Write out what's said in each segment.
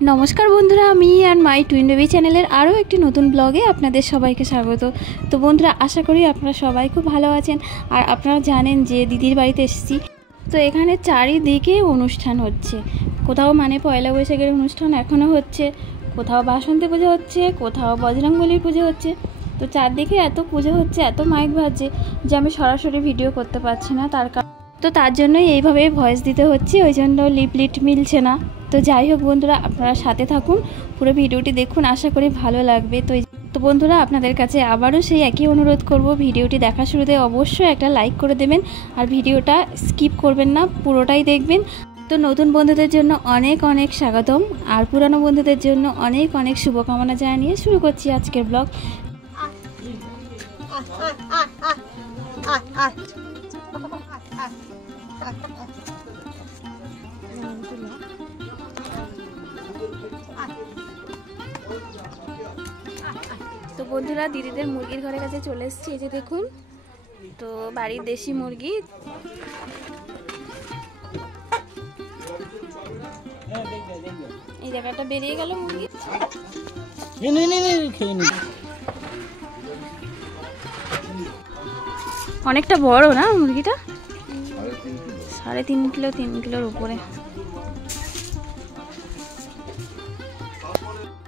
नमस्कार बंधुरा मी और माई ट्विन बेबी चैनल आरो एक नतून ब्लगे आपनादेर सबाइके स्वागत। तो बंधुरा आशा करी आपनारा सबाई खूब भालो आछेन और आपनारा जानेन जे दिदिर बाड़ीते एसेछि। तो एखाने चारिदिके अनुष्ठान होच्छे, कोथाओ माने पयला बैशाखेर अनुष्ठान एखोनो होच्छे, कोथाओ बासन्ती पूजा होच्छे, कोथाओ बजरंगबलीर पूजा होच्छे। तो चारदिके एत पूजा होच्छे, एत माइक बाजছে যে আমি সরাসরি ভিডিও করতে পারছি না। তো তার জন্যই এইভাবে ভয়েস দিতে হচ্ছে, ওই জন্য লিপলিট মিলছে না। তো যাই হোক বন্ধুরা, আপনারা সাথে থাকুন, পুরো ভিডিওটি দেখুন, আশা করি ভালো লাগবে। তো বন্ধুরা আপনাদের কাছে আবারও সেই একই অনুরোধ করব, ভিডিওটি দেখা শুরুতে অবশ্যই একটা লাইক করে দেবেন আর ভিডিওটা স্কিপ করবেন না, পুরোটাই দেখবেন। তো নতুন বন্ধুদের জন্য অনেক অনেক স্বাগতম আর পুরানো বন্ধুদের জন্য অনেক অনেক শুভকামনা জানিয়ে শুরু করছি আজকের ব্লগ। তো বন্ধুরা দিদিদের মুরগির ঘরের কাছে চলে এসেছি, এই যে দেখুন, তো বাড়ির দেশি মুরগি। এই জায়গাটা বেরিয়ে গেল মুরগি, অনেকটা বড় না মুরগিটা, 3.5 কিলো 3 কিলোর উপরে।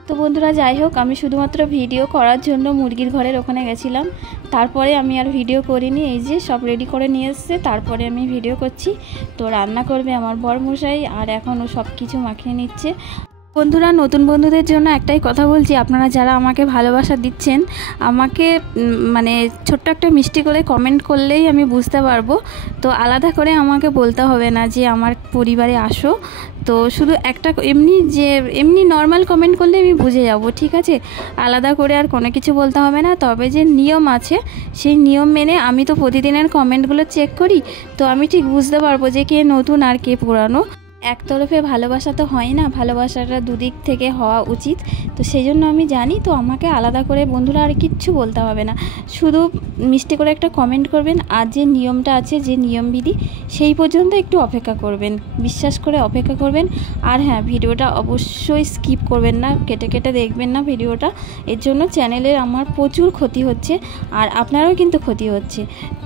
তো বন্ধুরা যাই হোক, আমি শুধুমাত্র ভিডিও করার জন্য মুরগির ঘরের ওখানে গেছিলাম, তারপরে আমি আর ভিডিও করিনি। এই যে সব রেডি করে নিয়ে এসছে, তারপরে আমি ভিডিও করছি। তো রান্না করবে আমার বরমশাই আর এখনও সব কিছু মাখিয়ে নিচ্ছে। বন্ধুরা নতুন বন্ধুদের জন্য একটাই কথা বলছি, আপনারা যারা আমাকে ভালোবাসা দিচ্ছেন, আমাকে মানে ছোট্ট একটা মিষ্টি করে কমেন্ট করলেই আমি বুঝতে পারবো। তো আলাদা করে আমাকে বলতে হবে না যে আমার পরিবারে আসো। তো শুধু একটা এমনি নর্মাল কমেন্ট করলে আমি বুঝে যাব, ঠিক আছে? আলাদা করে আর কোনো কিছু বলতে হবে না। তবে যে নিয়ম আছে সেই নিয়ম মেনে আমি তো প্রতিদিনের কমেন্টগুলো চেক করি, তো আমি ঠিক বুঝতে পারবো যে কে নতুন আর কে পুরানো। একতরফে ভালোবাসা তো হয় না, ভালোবাসাটা দুদিক থেকে হওয়া উচিত। তো সেই জন্য আমি জানি, তো আমাকে আলাদা করে বন্ধুরা আর কিচ্ছু বলতে হবে না, শুধু মিষ্টি করে একটা কমেন্ট করবেন আর যে নিয়মটা আছে, যে নিয়মবিধি, সেই পর্যন্ত একটু অপেক্ষা করবেন, বিশ্বাস করে অপেক্ষা করবেন। আর হ্যাঁ, ভিডিওটা অবশ্যই স্কিপ করবেন না, কেটে কেটে দেখবেন না ভিডিওটা, এর জন্য চ্যানেলের আমার প্রচুর ক্ষতি হচ্ছে আর আপনারও কিন্তু ক্ষতি হচ্ছে।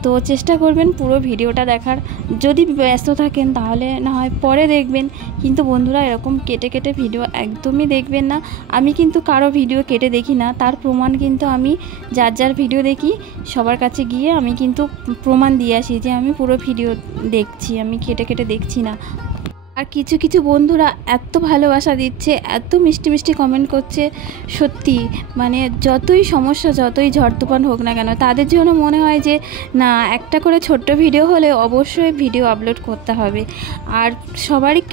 তো চেষ্টা করবেন পুরো ভিডিওটা দেখার, যদি ব্যস্ত থাকেন তাহলে না হয় পরে দেখবেন, কিন্তু বন্ধুরা এরকম কেটে কেটে ভিডিও একদমই দেখবেন না। আমি কিন্তু কারো ভিডিও কেটে দেখি না, তার প্রমাণ কিন্তু আমি যার যার ভিডিও দেখি সবার কাছে গিয়ে আমি কিন্তু প্রমাণ দিয়ে আসি যে আমি পুরো ভিডিও দেখছি, আমি কেটে কেটে দেখছি না। আর কিছু কিছু বন্ধুরা এত ভালোবাসা দিচ্ছে, এত মিষ্টি মিষ্টি কমেন্ট করছে, সত্যি মানে যতই সমস্যা, যতই ঝড় তুফান হোক না কেন, তাদের জন্য মনে হয় যে না, একটা করে ছোট্ট ভিডিও হলে অবশ্যই ভিডিও আপলোড করতে হবে। আর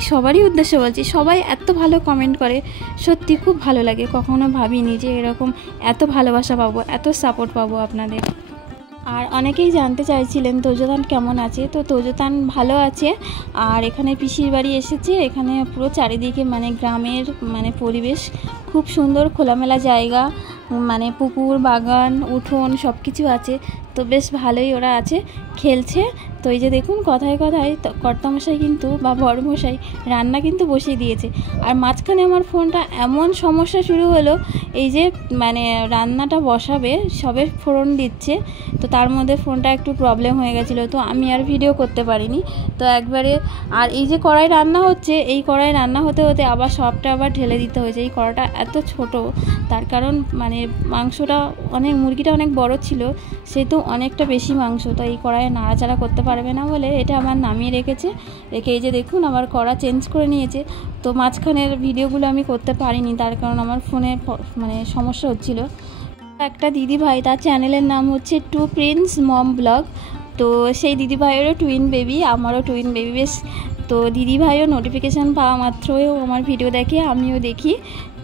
সবারই উদ্দেশ্যে বলছি, সবাই এত ভালো কমেন্ট করে, সত্যি খুব ভালো লাগে। কখনো ভাবিনি যে এরকম এত ভালোবাসা পাবো, এত সাপোর্ট পাবো আপনাদের। আর অনেকেই জানতে চাইছিলেন তোজোতান কেমন আছে। তো তোজোতান ভালো আছে। আর এখানে পিসির বাড়ি এসেছে, এখানে পুরো চারিদিকে মানে গ্রামের মানে পরিবেশ খুব সুন্দর, খোলামেলা জায়গা। মানে পুকুর, বাগান, উঠোন সব কিছু আছে। তো বেশ ভালোই ওরা আছে, খেলছে। তো এই যে দেখুন কথায় কথায় কর্তামশাই কিন্তু বা বড়মশাই রান্না কিন্তু বসিয়ে দিয়েছে। আর মাঝখানে আমার ফোনটা এমন সমস্যা শুরু হলো, এই যে মানে রান্নাটা বসাবে সবে ফোড়ন দিচ্ছে, তো তার মধ্যে ফোনটা একটু প্রবলেম হয়ে গেছিলো, তো আমি আর ভিডিও করতে পারিনি। তো একবারে আর এই যে কড়াই রান্না হচ্ছে, এই কড়াই রান্না হতে হতে আবার সবটা আবার ঢেলে দিতে হয়েছে। এই কড়াটা এত ছোট, তার কারণ মানে মাংসটা মুরগিটা অনেক বড় ছিল, সেহেতু অনেকটা বেশি মাংস, তো এই কড়াইয়ে নাড়াচাড়া করতে পারবে না বলে এটা আবার নামিয়ে রেখেছে। এই যে দেখুন আবার কড়া চেঞ্জ করে নিয়েছে। তো মাঝখানের ভিডিওগুলো আমি করতে পারিনি, তার কারণ আমার ফোনে মানে সমস্যা হচ্ছিল। একটা দিদিভাই, তার চ্যানেলের নাম হচ্ছে টু প্রিন্স মম ব্লগ। তো সেই দিদিভাইয়েরও টুইন বেবি, আমারও টুইন বেবি। বেশ, তো দিদিভাইও নোটিফিকেশান পাওয়া মাত্রই আমার ভিডিও দেখে, আমিও দেখি।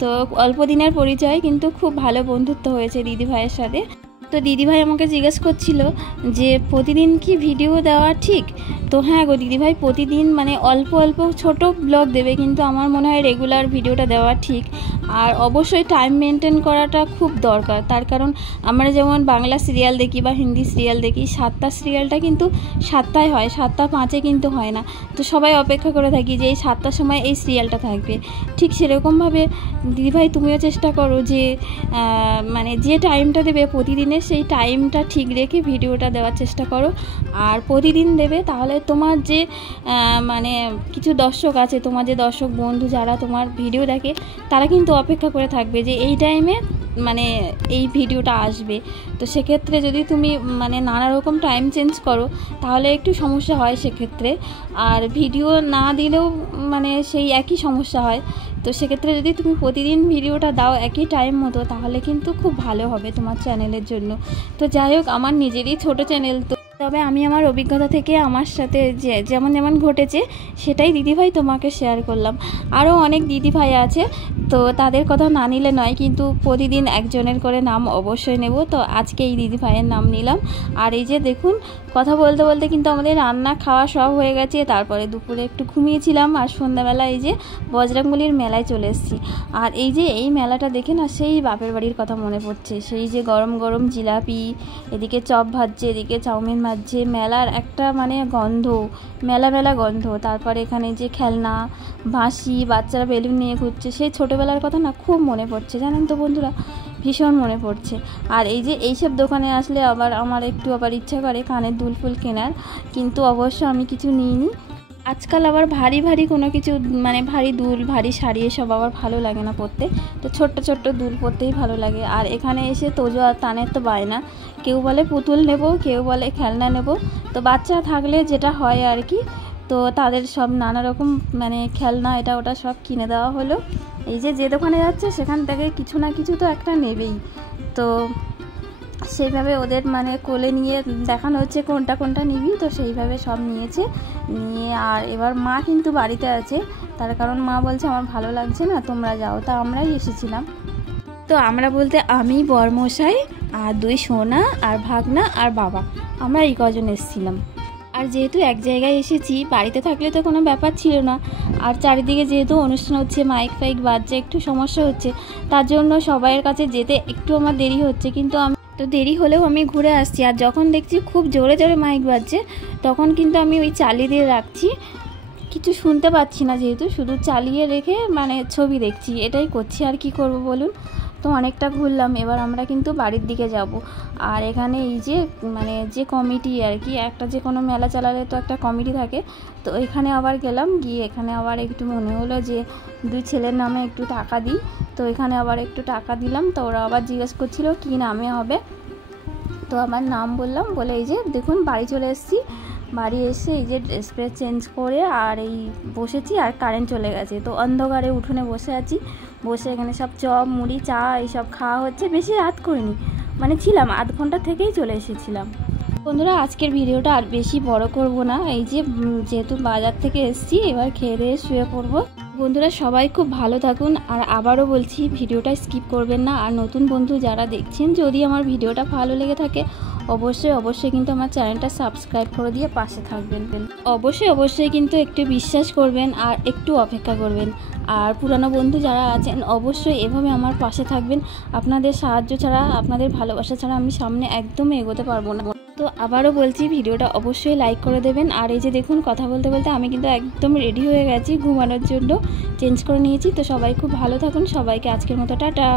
তো অল্প দিনের পরিচয়, কিন্তু খুব ভালো বন্ধুত্ব হয়েছে দিদিভাইয়ের সাথে। তো দিদিভাই আমাকে জিজ্ঞেস করছিল যে প্রতিদিন কি ভিডিও দেওয়া ঠিক? তো হ্যাঁ গো দিদিভাই, প্রতিদিন মানে অল্প অল্প ছোট ব্লগ দেবে, কিন্তু আমার মনে হয় রেগুলার ভিডিওটা দেওয়া ঠিক। আর অবশ্যই টাইম মেনটেন করাটা খুব দরকার, তার কারণ আমরা যেমন বাংলা সিরিয়াল দেখি বা হিন্দি সিরিয়াল দেখি, 7টা সিরিয়ালটা কিন্তু 7টায় হয়, 7টা 5-এ কিন্তু হয় না। তো সবাই অপেক্ষা করে থাকি যে এই 7টার সময় এই সিরিয়ালটা থাকবে। ঠিক সেরকমভাবে দিদিভাই তুমিও চেষ্টা করো যে মানে যে টাইমটা দেবে প্রতিদিনের, সেই টাইমটা ঠিক রেখে ভিডিওটা দেওয়ার চেষ্টা করো। আর প্রতিদিন দেবে, তাহলে তোমার যে মানে কিছু দর্শক আছে, তোমার যে দর্শক বন্ধু যারা তোমার ভিডিও দেখে, তারা কিন্তু অপেক্ষা করে থাকবে যে এই টাইমে মানে এই ভিডিওটা আসবে। তো সেক্ষেত্রে যদি তুমি মানে নানা রকম টাইম চেঞ্জ করো, তাহলে একটু সমস্যা হয় সেক্ষেত্রে। আর ভিডিও না দিলেও মানে সেই একই সমস্যা হয়। তো সেক্ষেত্রে যদি তুমি প্রতিদিন ভিডিওটা দাও একই টাইম মতো, তাহলে কিন্তু খুব ভালো হবে তোমার চ্যানেলের জন্য। তো যাই হোক, আমার নিজেরই ছোট চ্যানেল, তো তবে আমি আমার অভিজ্ঞতা থেকে আমার সাথে যেমন যেমন ঘটেছে সেটাই দিদিভাই তোমাকে শেয়ার করলাম। আরও অনেক দিদিভাই আছে, তো তাদের কথা না নিলে নয়, কিন্তু প্রতিদিন একজনের করে নাম অবশ্যই নেব। তো আজকে এই দিদিভাইয়ের নাম নিলাম। আর এই যে দেখুন কথা বলতে বলতে কিন্তু আমাদের রান্না খাওয়া সব হয়ে গেছে। তারপরে দুপুরে একটু ঘুমিয়েছিলাম, আর সন্ধ্যাবেলা এই যে বজরংবলির মেলায় চলে এসেছি। আর এই যে এই মেলাটা দেখে না সেই বাপের বাড়ির কথা মনে পড়ছে। সেই যে গরম গরম জিলাপি, এদিকে চপ ভাজছে, এদিকে চাউমিন ভাজছে, মেলার একটা মানে গন্ধ, মেলা মেলা গন্ধ। তারপরে এখানে যে খেলনা, বাঁশি, বাচ্চারা বেলুন নিয়ে ঘুরছে, সেই ছোটোবেলার কথা না খুব মনে পড়ছে, জানেন তো বন্ধুরা, ভীষণ মনে পড়ছে। আর এই যে এইসব দোকানে আসলে আবার আমার একটু ইচ্ছা করে কানের দুল ফুল কেনার, কিন্তু অবশ্য আমি কিছু নিইনি। আজকাল আবার ভারী ভারী কোনো কিছু মানে ভারী দুল, ভারী শাড়ি এসব আবার ভালো লাগে না পরতে, তো ছোট্ট ছোট্ট দুল পরতেই ভালো লাগে। আর এখানে এসে তোজো আর তানের তো বায়না, কেউ বলে পুতুল নেব, কেউ বলে খেলনা নেব। তো বাচ্চা থাকলে যেটা হয় আর কি, তো তাদের সব নানা রকম মানে খেলনা এটা ওটা সব কিনে দেওয়া হলো। এই যে দোকানে যাচ্ছে সেখান থেকে কিছু না কিছু তো একটা নেবেই। তো সেইভাবে ওদের মানে কোলে নিয়ে দেখানো হচ্ছে কোনটা কোনটা নিবি, তো সেইভাবে সব নিয়েছে নিয়ে। আর এবার মা কিন্তু বাড়িতে আছে, তার কারণ মা বলছে আমার ভালো লাগছে না, তোমরা যাও। তা আমরাই এসেছিলাম। তো আমরা বলতে আমি, বরমশাই আর 2 সোনা আর ভাগনা আর বাবা, আমরা এই কজন এসেছিলাম। আর যেহেতু এক জায়গায় এসেছি, বাড়িতে থাকলে তো কোনো ব্যাপার ছিল না। আর চারিদিকে যেহেতু অনুষ্ঠান হচ্ছে, মাইক ফাইক বাজছে, একটু সমস্যা হচ্ছে, তার জন্য সবাইয়ের কাছে যেতে একটু আমার দেরি হচ্ছে। কিন্তু তো দেরি হলেও আমি ঘুরে আসছি। আর যখন দেখছি খুব জোরে জোরে মাইক বাজছে, তখন কিন্তু আমি ওই চালিয়ে দিয়ে রাখছি, কিছু শুনতে পাচ্ছি না, যেহেতু শুধু চালিয়ে রেখে মানে ছবি দেখছি, এটাই করছি। আর কি করব বলুন। তো অনেকটা ঘুরলাম, এবার আমরা কিন্তু বাড়ির দিকে যাব। আর এখানে এই যে মানে যে কমিটি আর কি, একটা যে কোনো মেলা চালালে তো একটা কমিটি থাকে, তো এখানে আবার গেলাম, গিয়ে এখানে আবার একটু মনে হলো যে 2 ছেলের নামে একটু টাকা দিই। তো এখানে আবার একটু টাকা দিলাম। তো ওরা আবার জিজ্ঞেস করছিল কী নামে হবে, তো আমার নাম বললাম, বলে এই যে দেখুন বাড়ি চলে এসেছি। বাড়ি এসে এই যে ড্রেস ফ্রেস চেঞ্জ করে আর এই বসেছি, আর কারেন্ট চলে গেছে। তো অন্ধকারে উঠোনে বসে আছি, বসে এখানে সব চপ মুড়ি চা এইসব খাওয়া হচ্ছে। বেশি রাত করিনি, মানে ছিলাম আধ ঘন্টা থেকেই চলে এসেছিলাম। বন্ধুরা আজকের ভিডিওটা আর বেশি বড় করব না, এই যে যেহেতু বাজার থেকে এসেছি, এবার খেয়ে দিয়ে শুয়ে পড়বো। বন্ধুরা সবাই খুব ভালো থাকুন। আর আবারও বলছি ভিডিওটা স্কিপ করবেন না। আর নতুন বন্ধু যারা দেখছেন, যদি আমার ভিডিওটা ভালো লেগে থাকে অবশ্যই কিন্তু আমার চ্যানেলটা সাবস্ক্রাইব করে দিয়ে পাশে থাকবেন। অবশ্যই কিন্তু একটু বিশ্বাস করবেন আর একটু অপেক্ষা করবেন। আর পুরানো বন্ধু যারা আছেন অবশ্যই এভাবে আমার পাশে থাকবেন। আপনাদের সাহায্য ছাড়া, আপনাদের ভালোবাসা ছাড়া আমি সামনে একদমই এগোতে পারবো না। তো আবারও বলছি, ভিডিওটা অবশ্যই লাইক করে দেবেন। আর এই যে দেখুন, কথা বলতে বলতে আমি কিন্তু একদম রেডি হয়ে গেছি ঘুমানোর জন্য, চেঞ্জ করে নিয়েছি। তো সবাই খুব ভালো থাকুন, সবাইকে আজকের মতো টাটা।